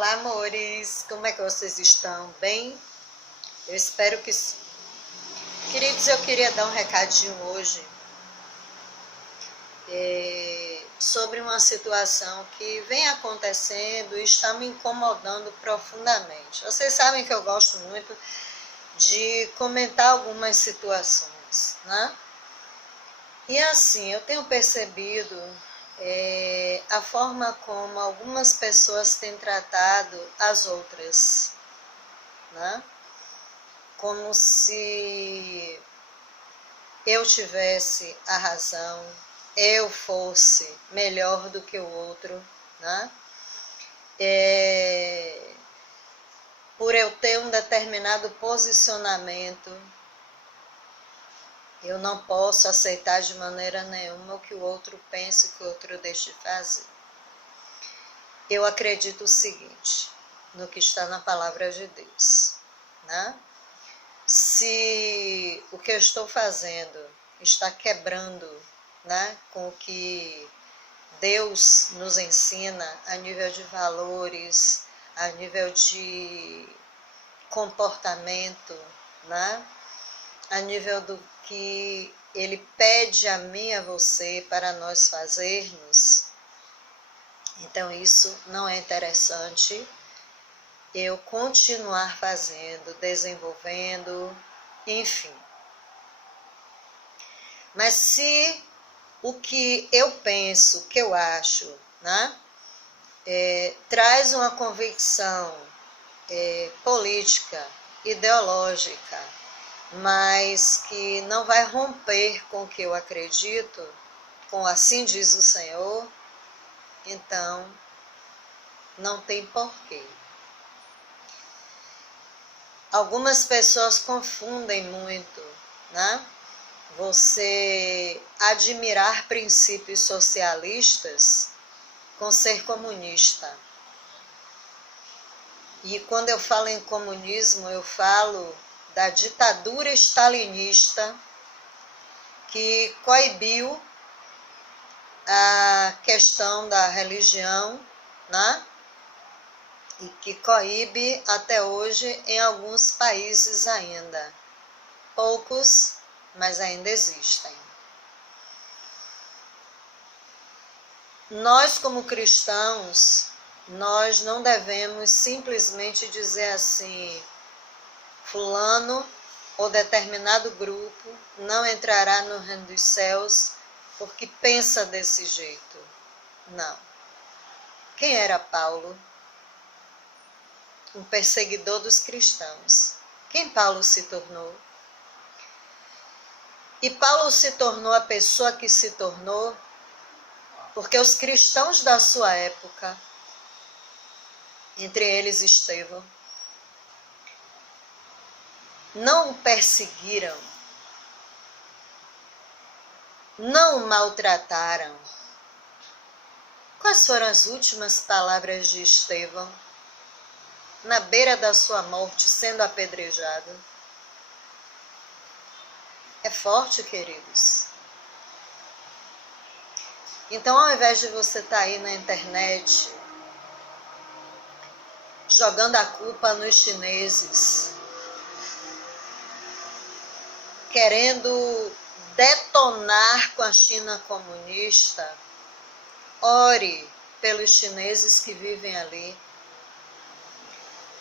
Olá, amores! Como é que vocês estão? Bem? Eu espero que sim. Queridos, eu queria dar um recadinho hoje sobre uma situação que vem acontecendo e está me incomodando profundamente. Vocês sabem que eu gosto muito de comentar algumas situações, né? E assim, eu tenho percebido a forma como algumas pessoas têm tratado as outras, né? Como se eu tivesse a razão, eu fosse melhor do que o outro, né? Por eu ter um determinado posicionamento, eu não posso aceitar de maneira nenhuma o que o outro pensa, o que o outro deixa de fazer. Eu acredito o seguinte, no que está na palavra de Deus, né? Se o que eu estou fazendo está quebrando, né, com o que Deus nos ensina a nível de valores, a nível de comportamento, né, a nível do que Ele pede a mim e a você para nós fazermos, então isso não é interessante eu continuar fazendo, desenvolvendo, enfim. Mas se o que eu penso, o que eu acho, né, traz uma convicção política, ideológica, mas que não vai romper com o que eu acredito, com assim diz o Senhor, então não tem porquê. Algumas pessoas confundem muito, né? Você admirar princípios socialistas com ser comunista. E quando eu falo em comunismo, eu falo da ditadura stalinista que coibiu a questão da religião, né? E que coíbe até hoje em alguns países ainda. Poucos, mas ainda existem. Nós, como cristãos, nós não devemos simplesmente dizer assim, fulano ou determinado grupo não entrará no reino dos céus porque pensa desse jeito. Não. Quem era Paulo? Um perseguidor dos cristãos. Quem Paulo se tornou? E Paulo se tornou a pessoa que se tornou porque os cristãos da sua época, entre eles Estevão, não o perseguiram, não o maltrataram. Quais foram as últimas palavras de Estevão? Na beira da sua morte, sendo apedrejado. É forte, queridos. Então, ao invés de você estar aí na internet, jogando a culpa nos chineses, querendo detonar com a China comunista, ore pelos chineses que vivem ali.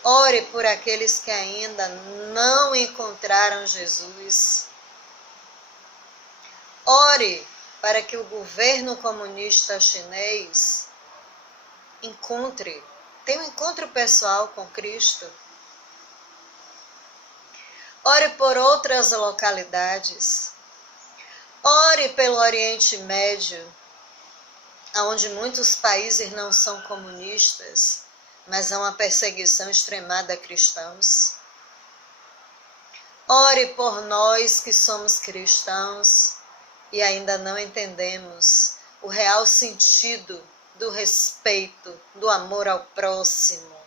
Ore por aqueles que ainda não encontraram Jesus. Ore para que o governo comunista chinês tenha um encontro pessoal com Cristo. Ore por outras localidades. Ore pelo Oriente Médio, onde muitos países não são comunistas, mas há uma perseguição extremada a cristãos. Ore por nós que somos cristãos e ainda não entendemos o real sentido do respeito, do amor ao próximo.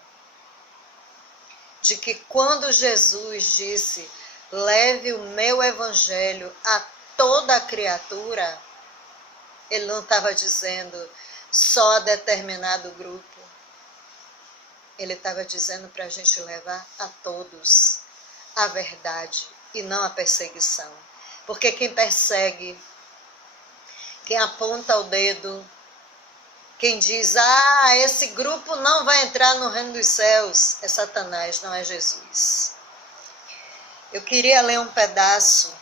De que quando Jesus disse, leve o meu evangelho a toda a criatura, ele não estava dizendo só a determinado grupo. ele estava dizendo para a gente levar a todos a verdade e não a perseguição. Porque quem persegue, quem aponta o dedo, quem diz, esse grupo não vai entrar no reino dos céus, é Satanás, não é Jesus. Eu queria ler um pedaço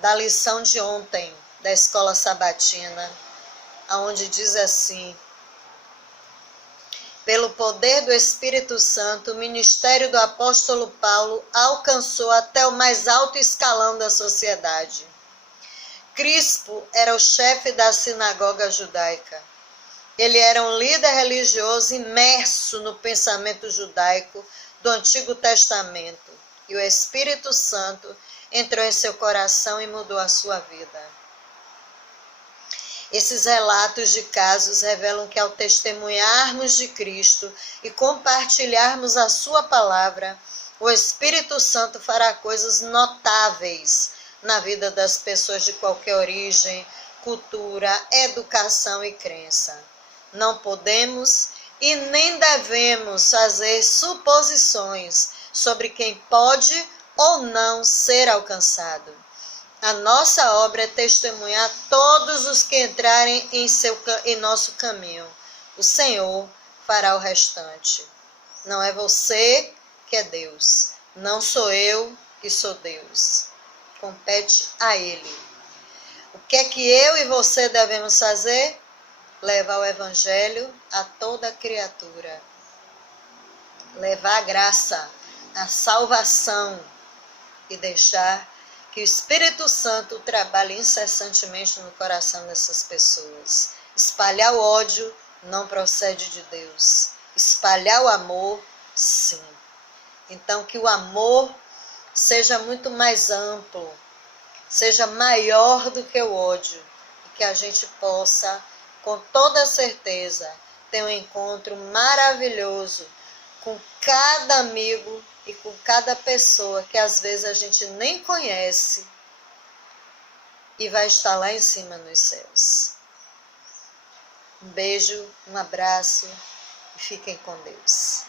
da lição de ontem, da escola sabatina, onde diz assim: pelo poder do Espírito Santo, o ministério do apóstolo Paulo alcançou até o mais alto escalão da sociedade. Crispo era o chefe da sinagoga judaica. Ele era um líder religioso imerso no pensamento judaico do Antigo Testamento. E o Espírito Santo entrou em seu coração e mudou a sua vida. Esses relatos de casos revelam que ao testemunharmos de Cristo e compartilharmos a sua palavra, o Espírito Santo fará coisas notáveis na vida das pessoas de qualquer origem, cultura, educação e crença. Não podemos e nem devemos fazer suposições sobre quem pode ou não ser alcançado. A nossa obra é testemunhar todos os que entrarem em nosso caminho. O Senhor fará o restante. Não é você que é Deus. Não sou eu que sou Deus. Compete a Ele. O que é que eu e você devemos fazer? Levar o Evangelho a toda criatura. Levar a graça, a salvação e deixar que o Espírito Santo trabalhe incessantemente no coração dessas pessoas. Espalhar o ódio não procede de Deus. Espalhar o amor, sim. Então, que o amor seja muito mais amplo, seja maior do que o ódio, e que a gente possa, com toda certeza, ter um encontro maravilhoso com cada amigo e com cada pessoa que às vezes a gente nem conhece e vai estar lá em cima nos céus. Um beijo, um abraço e fiquem com Deus.